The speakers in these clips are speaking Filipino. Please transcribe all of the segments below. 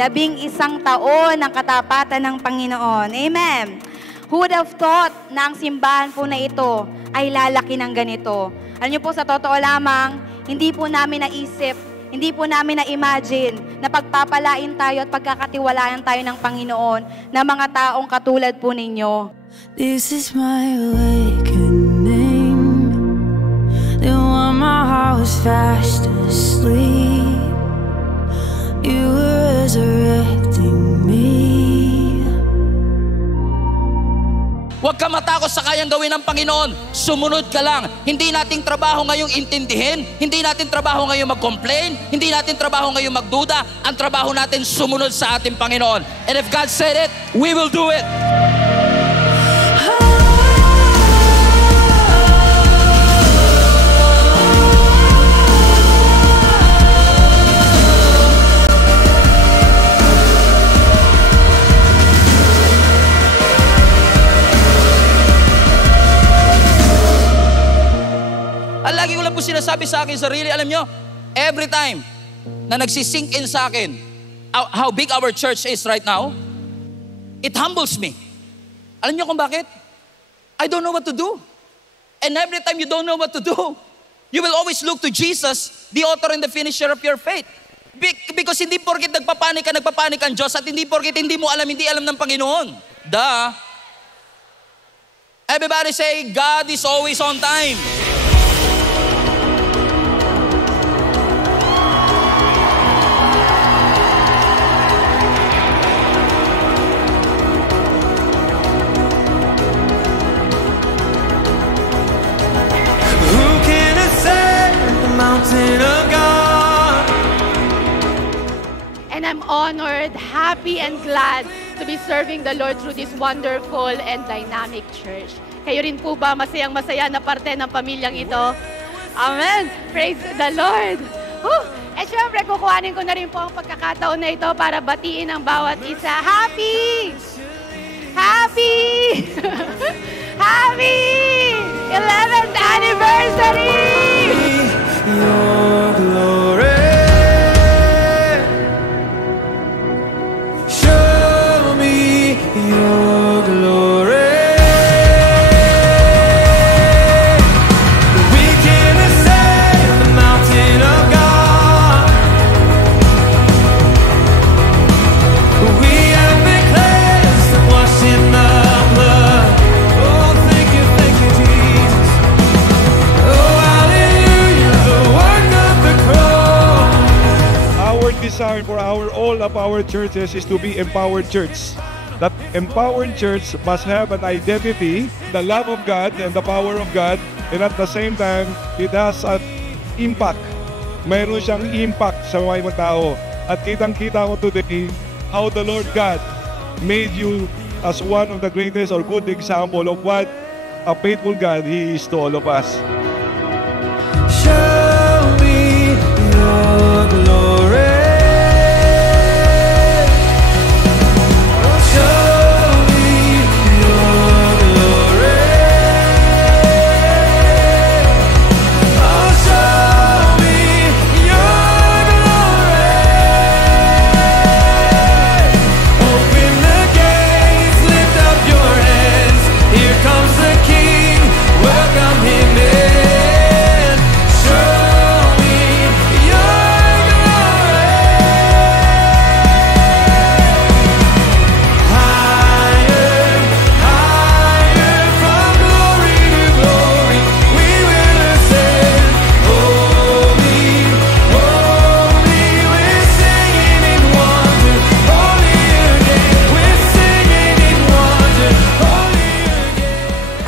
Labing-isang taon ng katapatan ng Panginoon. Amen. Who would have thought na ang simbahan po na ito ay lalaki ng ganito? Alam niyo po, sa totoo lamang, hindi po namin naisip, hindi po namin na-imagine na pagpapalain tayo at pagkakatiwalaan tayo ng Panginoon na mga taong katulad po ninyo. This is my awakening. The one my heart was fast asleep. You were resurrecting me. Huwag ka matakot sa kayang gawin ng Panginoon. Sumunod ka lang. Hindi nating trabaho ngayong intindihin. Hindi natin trabaho ngayong mag-complain. Hindi natin trabaho ngayong magduda. Ang trabaho natin sumunod sa ating Panginoon. And if God said it, we will do it. Lagi ko lang po sinasabi sa akin sarili, alam nyo, every time na nagsisink in sa akin how big our church is right now, it humbles me. Alam nyo kung bakit? I don't know what to do. And every time you don't know what to do, you will always look to Jesus, the author and the finisher of your faith. Because hindi porket nagpapanik ang Diyos, at hindi porket hindi mo alam, hindi alam ng Panginoon. Duh. Everybody say, God is always on time. And I'm honored, happy, and glad to be serving the Lord through this wonderful and dynamic church. Kayo rin po ba masayang-masaya na parte ng pamilyang ito? Amen! Praise the Lord! Eh syempre, kukuhanin ko na rin po ang pagkakataon na ito para batiin ang bawat isa. Happy! Happy! Happy 11th anniversary! Your glory. Show me your glory. We can ascend the mountain of God. We have been cleansed and washed in the blood. Oh, thank you, Jesus. Oh, hallelujah, the work of the cross. Our desire for all of our churches is to be empowered church. That empowered church must have an identity, the love of God and the power of God, and at the same time, it has an impact. Mayroon siyang impact sa mga tao. At kitang-kita ko today how the Lord God made you as one of the greatest or good example of what a faithful God He is to all of us. Show me your glory. Show me your glory. Oh, show me your glory. Open the gates, lift up your hands. Here comes the King. Welcome Him in. Show me your glory. Higher, higher, from glory to glory, we will ascend. Holy, holy, we're singing in wonder. Holy again, we're singing in wonder. Holy again.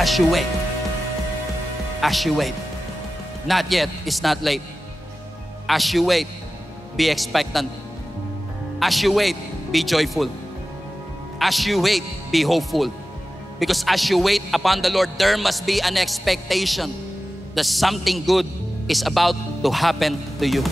As you wait, not yet, it's not late. As you wait, be expectant. As you wait, be joyful. As you wait, be hopeful. Because as you wait upon the Lord, there must be an expectation that something good is about to happen to you.